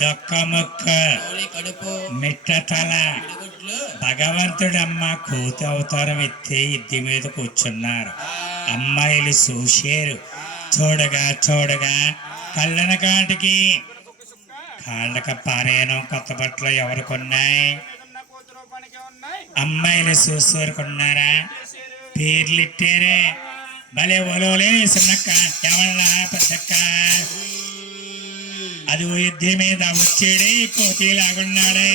దొక్కముక్క మిట్టతల భగవంతుడమ్మ కోతి అవతారం ఎత్తి ఇద్ది మీద కూర్చున్నారు. అమ్మాయిలు చూశారు. చూడగా చూడగా కళ్ళన కాటికి కాళ్ళక పారేయడం కొత్త బట్టలు ఎవరు కొన్నాయి? అమ్మాయిలు చూసుకున్నారా? పేర్లిట్టారే. భలే ఒలోలే చిన్నక్క ఎవళ్ళ పెద్దక్క అది యుద్ధి మీద వచ్చేడే కోతిలాగున్నాడే.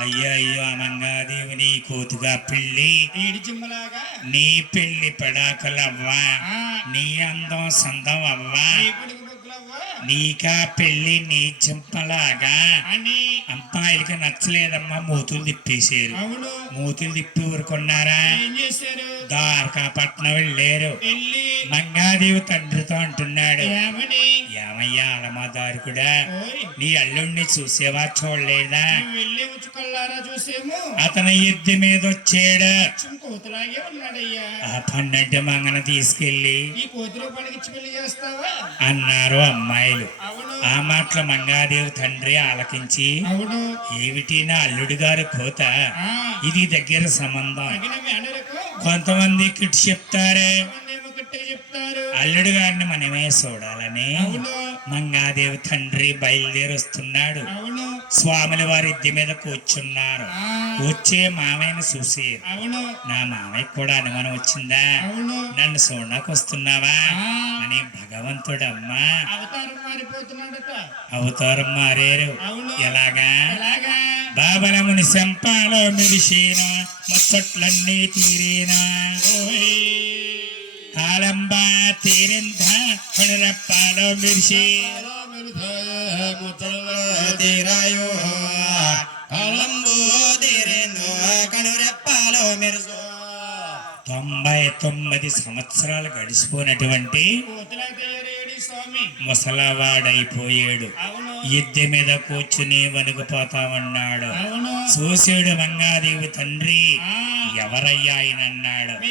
అయ్యో అయ్యో అమంగాదేవి నీ కోతుగా పెళ్ళి నీ పెళ్లి పడాకలవ్వా, నీ అందం సందం అవ్వా, నీకా పెళ్లి నీ చింపలాగా అమ్మాయిలకి నచ్చలేదమ్మా. మూతులు తిప్పేశారు. మూతులు తిప్పి ఊరుకున్నారా? ద్వారకాపట్నం వెళ్ళారు. మంగాదేవి తండ్రితో అంటున్నాడు, ఏమయ్యా అలమాదారుకుడా, నీ అల్లుడిని చూసేవా చూడలేదా? అతను ఎద్దు మీద వచ్చాడు. ఆ పన్నెండు మంగన తీసుకెళ్ళి అన్నారు అమ్మాయిలు. ఆ మాటలు మంగాదేవి తండ్రి ఆలకించి, ఏమిటి నా అల్లుడు గారు కోత, ఇది దగ్గర సంబంధం. కొంతమంది కిట్ చెప్తారు, అల్లుడు గారిని మనమే చూడాలని. మంగాదేవి తండ్రి బయలుదేరి వస్తున్నాడు. స్వాముల వారి ఇద్ది మీద కూర్చున్నారు. వచ్చే మామయ్యను చూసి, నా మామయ్య కూడా అనుమానం వచ్చిందా, నన్ను చూడడానికి వస్తున్నావా అని భగవంతుడమ్మా అవతారం మారారు. ఎలాగా? బాబలముని శంపాలో మెరిసేనా, ముచ్చట్లన్నీ తీరేనా, కాలంబా తీరింద కొనరప్పాలో మెరిసే తీరాయో కాలంబో తీరేందో కనురెప్పాలో మెరుసు. 99 సంవత్సరాలు గడిచిపోయినటువంటి ముసలవాడైపోయాడు. ఎద్దు మీద కూర్చుని వణుకుపోతామన్నాడు. చూసాడు మంగాదేవి తండ్రి, ఎవరయ్యా ఆయనన్నాడు.